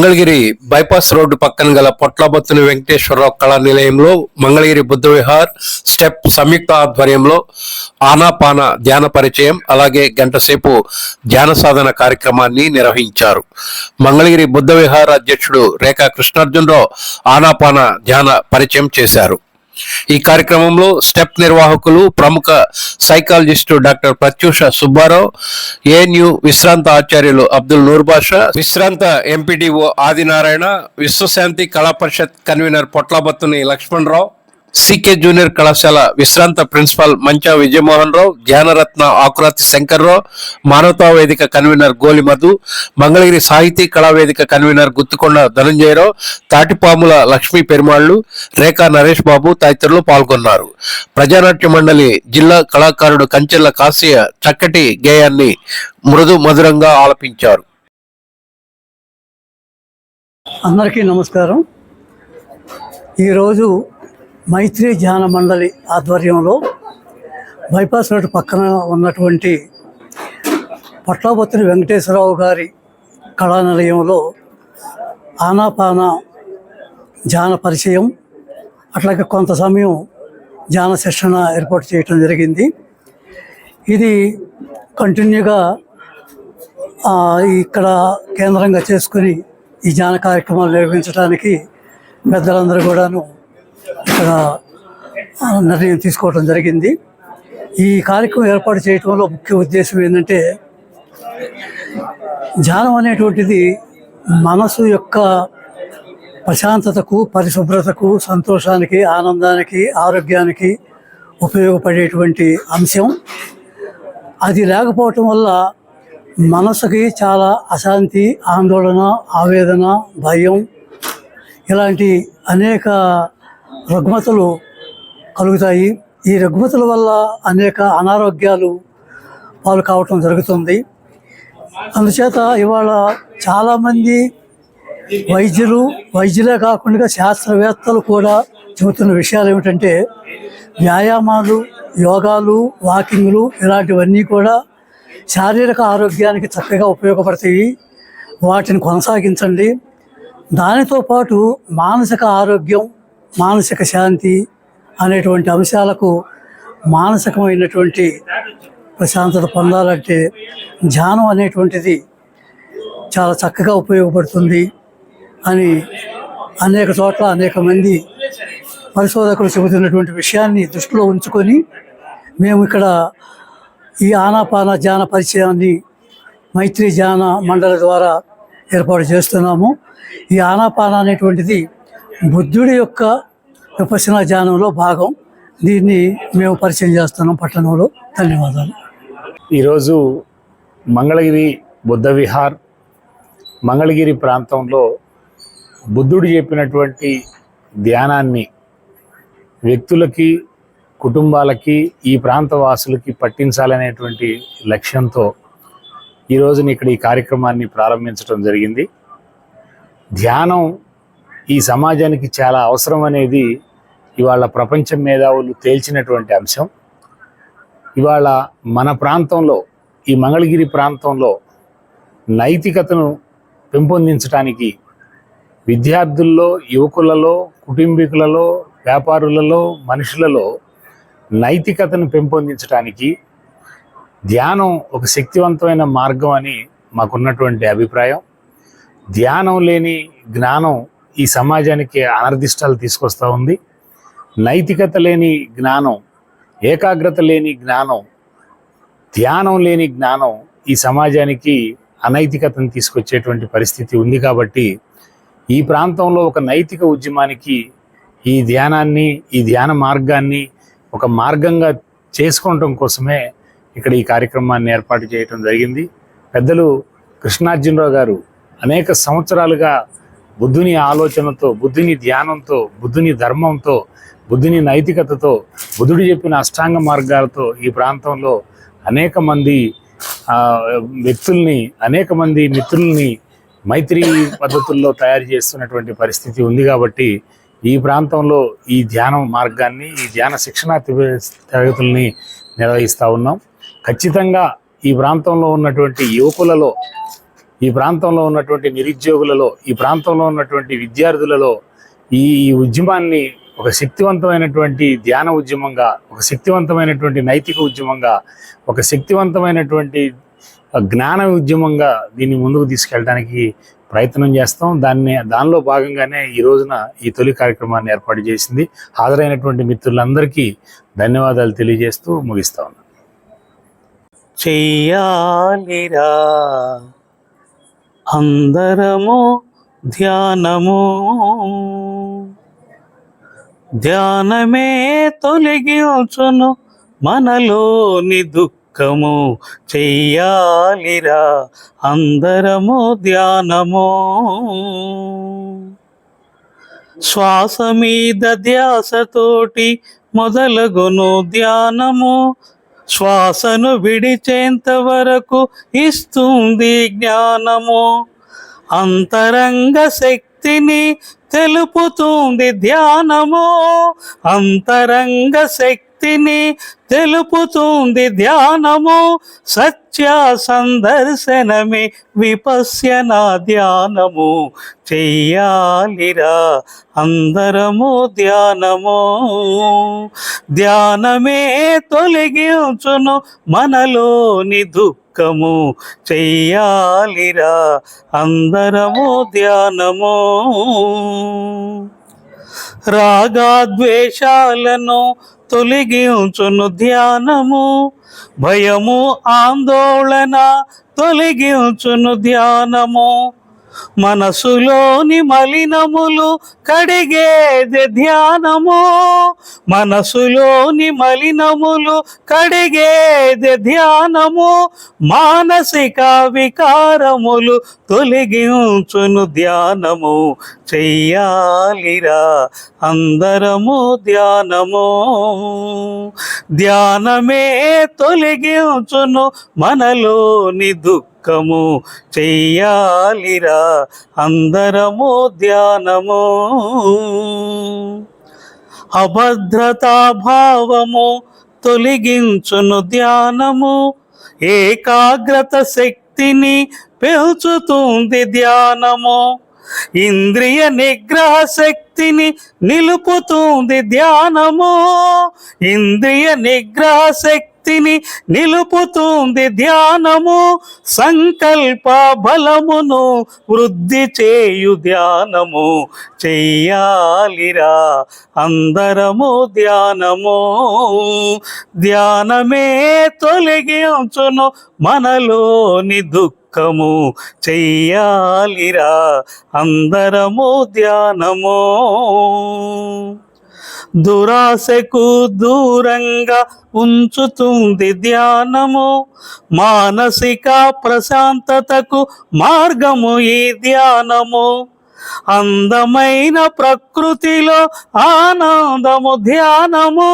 Mangalagiri bypass road పక్కన గల పొట్లబొత్తుని వెంకటేశ్వరరావు కళా నిలయంలో మంగళగిరి బుద్ధ విహార్ స్టెప్ సంయుక్త ఆధ్వర్యంలో ఆనాపాన ధ్యాన పరిచయం అలాగే గంటసేపు ధ్యాన సాధన కార్యక్రమాన్ని నిర్వహించారు. మంగళగిరి బుద్ధ విహార్ అధ్యక్షుడు రేఖా కృష్ణార్జునరావు ఆనాపాన ధ్యాన పరిచయం చేశారు. ఈ కార్యక్రమంలో స్టెప్ నిర్వాహకులు ప్రముఖ psychologist doctor Pratyusha Subbarao ANU విశ్రాంత ఆచార్యులు అబ్దుల్ నూర్బాషా విశ్రాంత MPDO Adinarayana Vishwashanti Kala Parishad convener Potlabattuni Lakshmanarao CK junior కళాశాల విశ్రాంత ప్రిన్సిపాల్ మంచా విజయమోహన్ రావు ధ్యానరత్న ఆకురాతి శంకర్రావు మానవతా వేదిక కన్వీనర్ గోలి మధు మంగళగిరి సాహితీ కళా వేదిక కన్వీనర్ గుత్తుకొండ ధనంజయరావు తాటిపాముల లక్ష్మీ పెరుమాళ్ళు రేఖా నరేష్ బాబు తదితరులు పాల్గొన్నారు. ప్రజానాట్య మండలి జిల్లా కళాకారుడు కంచెల్ల కాశీయ చక్కటి గేయాన్ని మృదు మధురంగా ఆలపించారు. అందరికీ నమస్కారం. ఈరోజు మైత్రి ధ్యాన మండలి ఆధ్వర్యంలో బైపాస్ రోడ్డు పక్కన ఉన్నటువంటి పట్లాబొత్తిని వెంకటేశ్వరరావు గారి కళానిలయంలో ఆనాపాన ధ్యాన పరిచయం అట్లాగే కొంత సమయం ధ్యాన శిక్షణ ఏర్పాటు చేయటం జరిగింది. ఇది కంటిన్యూగా ఇక్కడ కేంద్రంగా చేసుకుని ఈ ధ్యాన కార్యక్రమాలు నిర్వహించడానికి పెద్దలందరూ కూడాను ఇక్కడ నిర్ణయం తీసుకోవడం జరిగింది. ఈ కార్యక్రమం ఏర్పాటు చేయడంలో ముఖ్య ఉద్దేశం ఏంటంటే ధ్యానం అనేటువంటిది మనసు యొక్క ప్రశాంతతకు పరిశుభ్రతకు సంతోషానికి ఆనందానికి ఆరోగ్యానికి ఉపయోగపడేటువంటి అంశం. అది లేకపోవటం వల్ల మనసుకి చాలా అశాంతి ఆందోళన ఆవేదన భయం ఇలాంటి అనేక రుగ్మతలు కలుగుతాయి. ఈ రుగ్మతల వల్ల అనేక అనారోగ్యాలు పాలు కావటం జరుగుతుంది. అందుచేత ఇవాళ చాలామంది వైద్యులు వైద్యులే కాకుండా శాస్త్రవేత్తలు కూడా చెబుతున్న విషయాలు ఏమిటంటే వ్యాయామాలు యోగాలు వాకింగ్లు ఇలాంటివన్నీ కూడా శారీరక ఆరోగ్యానికి చక్కగా ఉపయోగపడతాయి. వాటిని కొనసాగించండి. దానితో పాటు మానసిక ఆరోగ్యం మానసిక శాంతి అనేటువంటి అంశాలకు మానసికమైనటువంటి ప్రశాంతత పొందాలంటే ధ్యానం అనేటువంటిది చాలా చక్కగా ఉపయోగపడుతుంది అని అనేక చోట్ల అనేక మంది పరిశోధకులు చెబుతున్నటువంటి విషయాన్ని దృష్టిలో ఉంచుకొని మేము ఇక్కడ ఈ ఆనాపాన ధ్యాన పరిచయాన్ని మైత్రి ధ్యాన మండలి ద్వారా ఏర్పాటు చేస్తున్నాము. ఈ ఆనాపాన అనేటువంటిది బుద్ధుడి యొక్క విపసన ధ్యానంలో భాగం. దీన్ని మేము పరిచయం చేస్తున్నాం పట్టణంలో. ధన్యవాదాలు. ఈరోజు మంగళగిరి బుద్ధ విహార్ మంగళగిరి ప్రాంతంలో బుద్ధుడు చెప్పినటువంటి ధ్యానాన్ని వ్యక్తులకి కుటుంబాలకి ఈ ప్రాంత వాసులకి పట్టించాలనేటువంటి లక్ష్యంతో ఈ ఇక్కడ ఈ కార్యక్రమాన్ని ప్రారంభించడం జరిగింది. ధ్యానం ఈ సమాజానికి చాలా అవసరం అనేది ఇవాళ ప్రపంచం మేధావులు తేల్చినటువంటి అంశం. ఇవాళ మన ప్రాంతంలో ఈ మంగళగిరి ప్రాంతంలో నైతికతను పెంపొందించడానికి విద్యార్థుల్లో యువకులలో కుటుంబీకులలో వ్యాపారులలో మనుషులలో నైతికతను పెంపొందించడానికి ధ్యానం ఒక శక్తివంతమైన మార్గం అని మాకున్నటువంటి అభిప్రాయం. ధ్యానం లేని జ్ఞానం ఈ సమాజానికి అనర్దిష్టాలు తీసుకొస్తూ ఉంది. నైతికత లేని జ్ఞానం ఏకాగ్రత లేని జ్ఞానం ధ్యానం లేని జ్ఞానం ఈ సమాజానికి అనైతికతను తీసుకొచ్చేటువంటి పరిస్థితి ఉంది కాబట్టి ఈ ప్రాంతంలో ఒక నైతిక ఉద్యమానికి ఈ ధ్యానాన్ని ఈ ధ్యాన మార్గాన్ని ఒక మార్గంగా చేసుకోవటం కోసమే ఇక్కడ ఈ కార్యక్రమాన్ని ఏర్పాటు చేయటం జరిగింది. పెద్దలు కృష్ణార్జునరావు గారు అనేక సంవత్సరాలుగా బుద్ధుని ఆలోచనతో బుద్ధుని ధ్యానంతో బుద్ధుని ధర్మంతో బుద్ధుని నైతికతతో బుద్ధుడు చెప్పిన అష్టాంగ మార్గాలతో ఈ ప్రాంతంలో అనేక మంది వ్యక్తుల్ని అనేక మంది మిత్రుల్ని మైత్రి పద్ధతుల్లో తయారు చేస్తున్నటువంటి పరిస్థితి ఉంది కాబట్టి ఈ ప్రాంతంలో ఈ ధ్యానం మార్గాన్ని ఈ ధ్యాన శిక్షణ తరగతుల్ని నిర్వహిస్తూ ఉన్నాం. ఖచ్చితంగా ఈ ప్రాంతంలో ఉన్నటువంటి యువకులలో ఈ ప్రాంతంలో ఉన్నటువంటి నిరుద్యోగులలో ఈ ప్రాంతంలో ఉన్నటువంటి విద్యార్థులలో ఈ ఉద్యమాన్ని ఒక శక్తివంతమైనటువంటి ధ్యాన ఉద్యమంగా ఒక శక్తివంతమైనటువంటి నైతిక ఉద్యమంగా ఒక శక్తివంతమైనటువంటి జ్ఞాన ఉద్యమంగా దీన్ని ముందుకు తీసుకెళ్ళడానికి ప్రయత్నం చేస్తాం. దాన్ని దానిలో భాగంగానే ఈ రోజున ఈ తొలి కార్యక్రమాన్ని ఏర్పాటు చేసింది. హాజరైనటువంటి మిత్రులందరికీ ధన్యవాదాలు తెలియజేస్తూ ముగిస్తా ఉన్నాను చెయ్యాలిరా. అందరము ధ్యానము. ధ్యానమే తొలగించును మనలోని దుఃఖము. చెయ్యాలిరా అందరము ధ్యానము. శ్వాస మీద ధ్యాసతోటి మొదలగును ధ్యానము. శ్వాసను విడిచేంత వరకు ఇస్తుంది జ్ఞానము. అంతరంగ శక్తిని తెలుపుతుంది ధ్యానము. అంతరంగ శక్తిని తెలుపుతుంది ధ్యానము సత్య సందర్శనమే విపశ్యన ధ్యానము. చెయ్యాలిరా అందరము ధ్యానము. ధ్యానమే తొలగించును మనలోని దుఃఖము. చెయ్యాలిరా అందరము ధ్యానము. రాగాద్వేషాలను తొలగించును ధ్యానము. భయము ఆందోళన తొలగించును ధ్యానము. మనసులోని మలినములు కడిగేది ధ్యానము. మనసులోని మలినములు కడిగేది ధ్యానము. మానసిక వికారములు తొలగించును ధ్యానము. చెయ్యాలిరా. అందరము ధ్యానము. ధ్యానమే తొలగించును మనలోని దుఃఖము. చెయ్యాలిరా. అందరము ధ్యానము. అభద్రతా భావము తొలగించును ధ్యానము. ఏకాగ్రత శక్తిని పెంచుతుంది ధ్యానము. ఇంద్రియ నిగ్రహ శక్తిని నిలుపుతుంది ధ్యానము. ఇంద్రియ నిగ్రహ శక్తిని నిలుపుతుంది ధ్యానము. సంకల్ప బలమును వృద్ధి చేయు ధ్యానము. చెయ్యాలిరా అందరము ధ్యానము. ధ్యానమే తొలగించును మనలోని దుఃఖము చెయ్యాలిరా. అందరము ధ్యానము. దురాశకు దూరంగా ఉంచుతుంది ధ్యానము. మానసిక ప్రశాంతతకు మార్గము ఈ ధ్యానము. అందమైన ప్రకృతిలో ఆనందము ధ్యానము.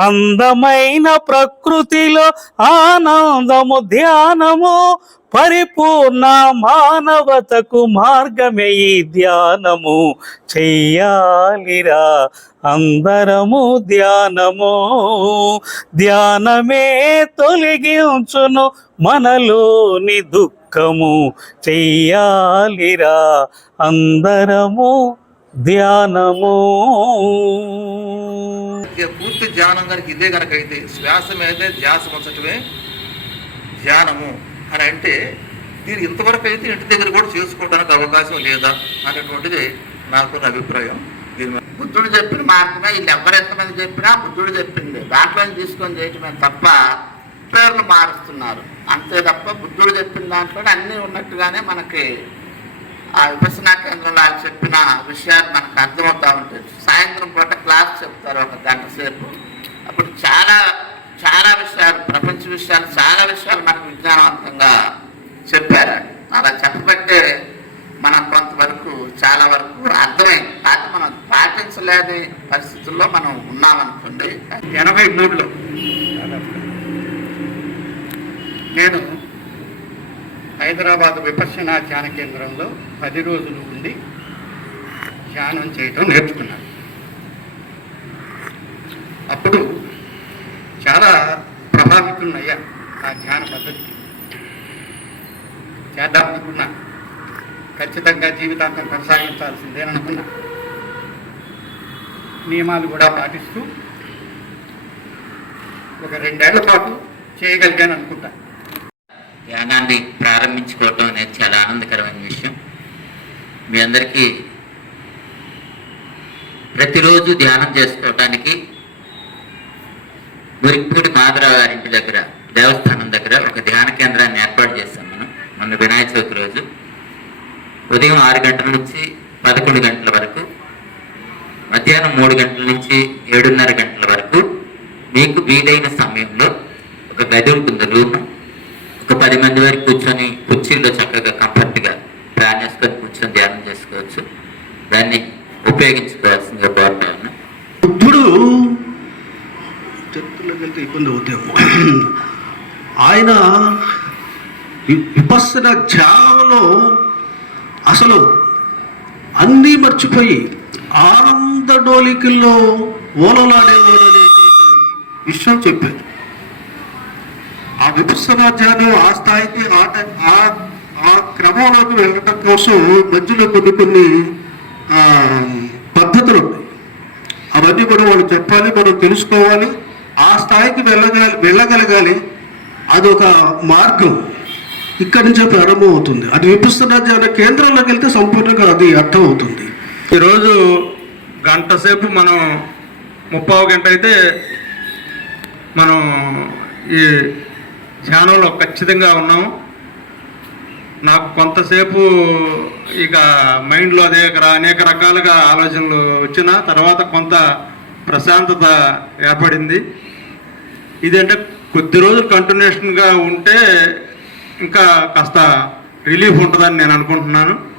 అందమైన ప్రకృతిలో ఆనందము ధ్యానము. పరిపూర్ణ మానవతకు మార్గమే ఈ ధ్యానము. చెయ్యాలిరా అందరము ధ్యానము. ధ్యానమే తొలగించును మనలోని దుఃఖ దుఃఖము చెయ్యాలిరా అందరము ధ్యానము. పూర్తి ధ్యానం కనుక ఇదే కనుక అయితే శ్వాస మీదే ధ్యాస ఉంచటమే ధ్యానము అని అంటే దీని ఇంతవరకు అయితే ఇంటి దగ్గర కూడా చేసుకోవడానికి అవకాశం లేదా అనేటువంటిది నాకున్న అభిప్రాయం. దీని మీద బుద్ధుడు చెప్పిన మార్గమే వీళ్ళు ఎవరు ఎంతమంది చెప్పినా బుద్ధుడు చెప్పింది. దాంట్లో తీసుకొని చేయటమే తప్ప పేర్లు మారుస్తున్నారు. అంతే తప్ప బుద్ధుడు చెప్పిన దాంట్లో అన్నీ ఉన్నట్టుగానే మనకి ఆ విపసనా కేంద్రంలో వాళ్ళు చెప్పిన విషయాలు మనకు అర్థమవుతూ ఉంటాయి. సాయంత్రం పూట క్లాస్ చెప్తారు ఒక గంట సేపు. అప్పుడు చాలా చాలా విషయాలు ప్రపంచ విషయాలు చాలా విషయాలు మనకు విజ్ఞానవంతంగా చెప్పారండి అలా చెప్పబట్టే మనం కొంతవరకు చాలా వరకు అర్థమైంది. కాకపోతే మనం పాటించలేని పరిస్థితుల్లో మనం ఉన్నామనుకోండి. ఎనభై మూడులో. నేను హైదరాబాద్ విపర్శనా ధ్యాన కేంద్రంలో పది రోజులు ఉండి ధ్యానం చేయటం నేర్చుకున్నాను. అప్పుడు చాలా ప్రభావితున్నాయా ఆ ధ్యాన పద్ధతి. చేద్దాం అనుకున్నా. ఖచ్చితంగా జీవితాంతం కొనసాగించాల్సిందేననుకున్నా నియమాలు కూడా పాటిస్తూ ఒక రెండేళ్ళ పాటు చేయగలిగాను అనుకుంటా. ధ్యానాన్ని ప్రారంభించుకోవటం అనేది చాలా ఆనందకరమైన విషయం. మీ అందరికీ ప్రతిరోజు ధ్యానం చేసుకోవటానికి మురిపూడి మాధవరావు గారింటి దగ్గర దేవస్థానం దగ్గర ఒక ధ్యాన కేంద్రాన్ని ఏర్పాటు చేశాం మనం. మొన్న వినాయక చవితి రోజు. ఉదయం ఆరు గంటల నుంచి పదకొండు గంటల వరకు మధ్యాహ్నం మూడు గంటల నుంచి ఏడున్నర గంటల వరకు మీకు వీలైన సమయంలో ఒక గది ఉంటుంది రూమ్. పది మంది వరకు కూర్చొని కుర్చీల్లో చక్కగా కంఫర్ట్గా ప్లాన్ చేసుకొని కూర్చొని ధ్యానం చేసుకోవచ్చు. దాన్ని ఉపయోగించుకోవాల్సిందిగా కోరుతా ఇప్పుడు బుద్ధుడు వెళ్తే ఇబ్బంది అవుతాము ఆయన వి- విపස්සన ధ్యానంలో అసలు అన్నీ మర్చిపోయి ఆనంద డోలికల్లో ఓలలాడేవాడు అనేటువంటి విషయం చెప్పారు ఆ ఆ స్థాయికి ఆ టై- ఆ- ఆ క్రమంలోకి వెళ్ళటం కోసం మధ్యలో కొన్ని కొన్ని పద్ధతులు ఉన్నాయి. అవన్నీ కూడా వాళ్ళు చెప్పాలి మనం తెలుసుకోవాలి. ఆ స్థాయికి వెళ్ళగలి వెళ్ళగలగాలి. అదొక మార్గం. ఇక్కడి నుంచే ప్రారంభం అవుతుంది. అది విపుస్తున్న కేంద్రంలోకి వెళ్తే సంపూర్ణంగా అది అర్థం అవుతుంది ఈరోజు గంట సేపు మనం ముప్పావు గంట అయితే మనం ఈ ధ్యానంలో ఖచ్చితంగా ఉన్నాము. నాకు కొంతసేపు ఇక మైండ్లో అదే అనేక రకాలుగా ఆలోచనలు వచ్చిన తర్వాత కొంత ప్రశాంతత ఏర్పడింది. ఇదంటే కొద్ది రోజులు కంటిన్యూషన్గా ఉంటే ఇంకా కాస్త రిలీఫ్ ఉంటుందని నేను అనుకుంటున్నాను.